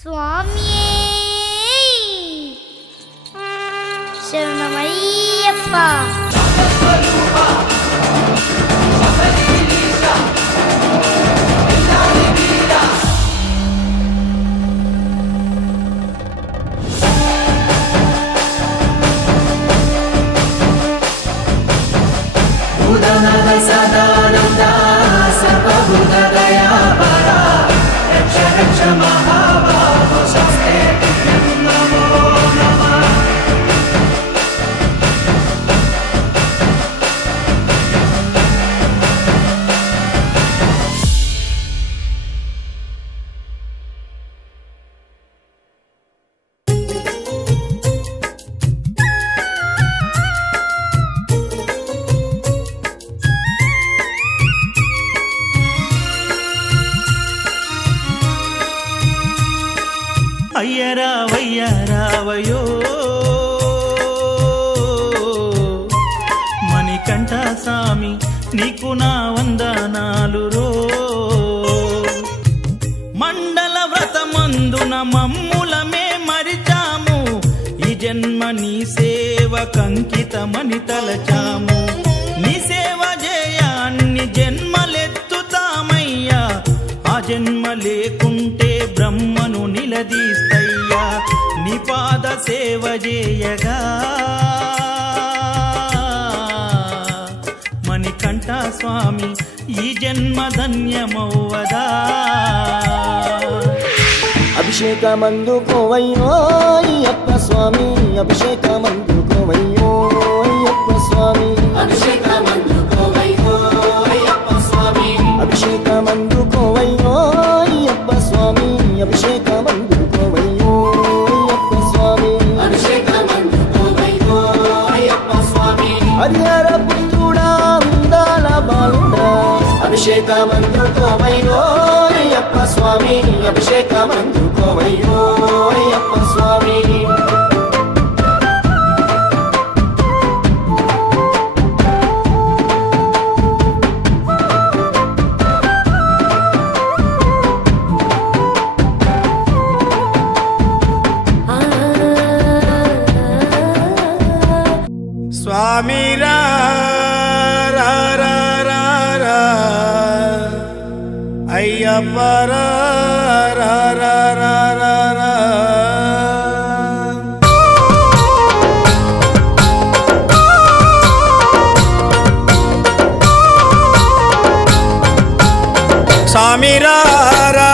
சுவாமியே சரணமையப்பா सदानन्दा सर्वभूतदया परा रक्ष रक्ष महा రావయ్యా రావయో మణికంఠ స్వామి నీకు నా వందనాలు రో మండల వ్రతమందున మమ్ములమే మరిచాము. ఈ జన్మ నీ సేవ కంకితమని తలచాము. నీ పాద సేవ చేయగా. మణికంఠ స్వామి ఈ జన్మ ధన్యమవ్వదా. అభిషేకమందుకోవయ్యో అప్ప స్వామి అభిషేక అభిషేకమందుకోవయ్యో అయ్యప్ప స్వామి అభిషేకమందుకోవయ్యో అయ్యప్ప స్వామి. స్వామి రా ஐயப்பர சாமிராரா